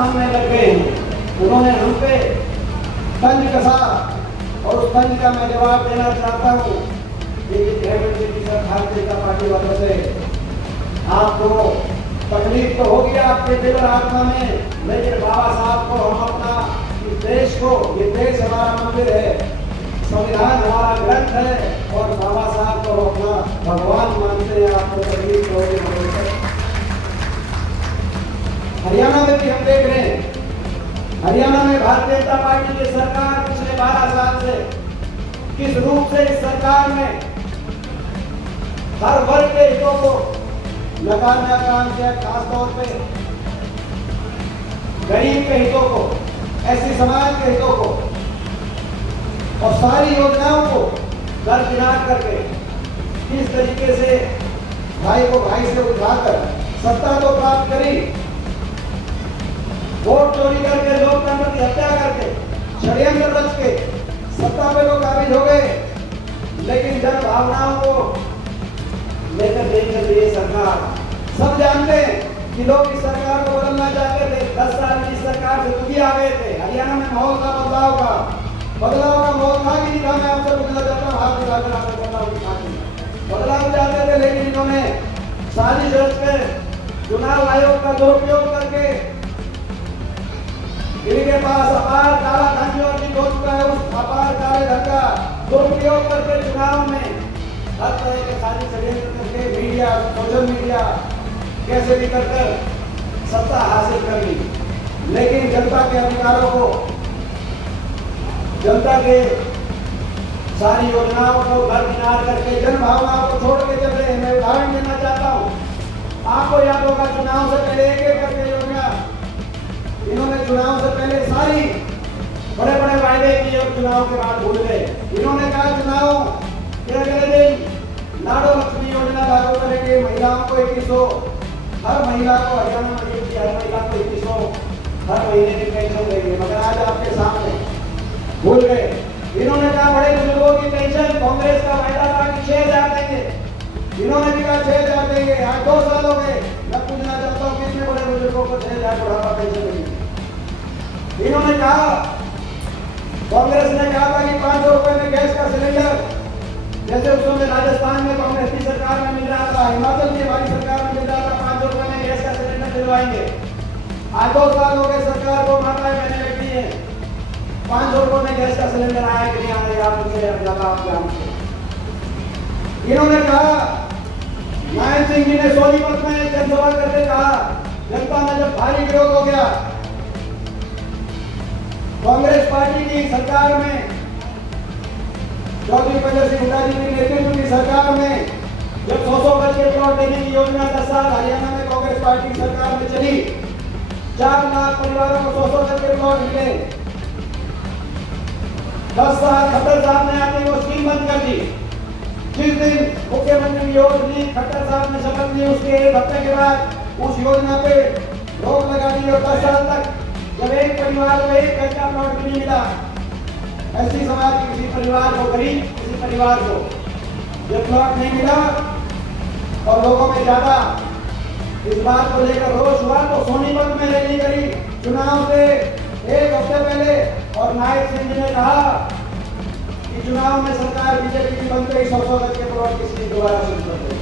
मांगने लग गए हैं। उन्होंने हम पे तंज कसा और उस तंज का मैं जवाब देना चाहता हूँ। भारतीय जनता पार्टी वालों से आपको तकलीफ तो होगी आपके दिल और आत्मा में, लेकिन बाबा साहब को हम अपना इस देश को, ये देश हमारा मंदिर है, संविधान हमारा ग्रंथ है और बाबा साहब को अपना भगवान मानते हैं। आपको तकलीफ तो होगी। हरियाणा में भी हम देख रहे हैं, हरियाणा में भारतीय जनता पार्टी की सरकार पिछले 12 साल से किस रूप से इस सरकार में हर वर्ग के हितों को नकारने का काम किया, खासतौर पे गरीब के हितों को, ऐसी समाज के हितों को और सारी योजनाओं को दरकिनार करके किस तरीके से भाई को भाई से उठाकर सत्ता तो प्राप्त करी, वोट चोरी करके, लोकतंत्र की हत्या करके, षड्यंत्र रच के सत्ता पे लोग काबिज हो गए। लेकिन जन भावनाओं को लेकर देख रही है सरकार। सब जानते हैं कि लोग इस सरकार को बदलना चाहते थे। 10 साल में इस सरकार से दुखी आ गए थे। हरियाणा में माहौल का बदलाव का माहौल था कि नहीं था? मैं आपसे पूछना चाहता हूँ, हाथ मिलाकर आपको बदलाव चाहते थे, लेकिन इन्होंने साजिश रच कर चुनाव आयोग का दुरुपयोग करके इनके पास अपार काला धन जो अर्जित हो चुका है, उस अपार काले धन का दुरुपयोग करके चुनाव में हर तरह के साजिश षड्यंत्र करके मीडिया, सोशल मीडिया कैसे भी कर सत्ता हासिल कर ली। लेकिन जनता के अधिकारों को, जनता के सारी योजनाओं को दरकिनार करके जन भावनाओं को छोड़ के चल रहे हैं। मैं उदाहरण देना चाहता हूँ, आपको याद होगा चुनाव से पहले एक एक करके योजना इन्होंने चुनाव से पहले सारी बड़े बड़े वायदे किए और चुनाव के बाद भूल गए। इन्होंने कहा चुनाव क्या करेंगे, लाडो लक्ष्मी योजना लागू करेंगे, महिलाओं को 2100, हर महिला को हरियाणा में हर महिला को 2100 हर महीने की पेंशन देंगे। मगर आज आपके सामने भूल गए। इन्होंने कहा बड़े बुजुर्गों की पेंशन, कांग्रेस का वायदा था कि 6000 देंगे, इन्होंने भी कहा 6000 देंगे। आज 2 साल हो गए। मैं पूछना चाहता हूँ कितने बड़े बुजुर्गों को 6000 बुढ़ापा पेंशन देंगे? इन्होंने कहा, कांग्रेस ने कहा था कि 500 रुपए में गैस का सिलेंडर, जैसे उस समय राजस्थान में कांग्रेस की सरकार में मिल रहा था, हिमाचल की हमारी सरकार में मिल रहा था, 500 रुपए में गैस का सिलेंडर दिलवाएंगे। आज 2 साल हो गए सरकार को, माताएं बहनें बैठी हैं, 500 रुपए में गैस का सिलेंडर आया कि नहीं आया? आप मुझे ज्यादा आप जानते हैं। इन्होंने कहा, नारायण सिंह जी ने सोनीपत में जनसभा करके कहा, जनता में जब भारी विरोध हो गया कांग्रेस पार्टी की सरकार में, चौधरी प्रज्वल सिंह हुड्डा जी के नेतृत्व की सरकार में, जब 100 गज के प्लॉट देने की योजना 10 साल हरियाणा में कांग्रेस पार्टी की सरकार में चली, 4 लाख परिवारों को 100 गज के प्लॉट मिले। 10 साल खट्टर साहब ने आके वो स्कीम बंद कर दी। जिस दिन मुख्यमंत्री योगी खट्टर साहब ने शपथ ली, उसके 1 हफ्ते के बाद उस योजना पे रोक लगा दी और 10 साल तक जब एक परिवार को 1 गज का प्लॉट भी नहीं मिला, ऐसी समाज के किसी परिवार को, गरीब किसी परिवार को जब प्लॉट नहीं मिला और लोगों में ज्यादा इस बात को लेकर रोष हुआ, तो सोनीपत में रैली करी चुनाव से 1 हफ्ते पहले। और नायक सिंह जी ने कहा कि चुनाव में सरकार बीजेपी की बन गई, 100 गज के प्लॉट किसी दोबारा शुरू कर दे।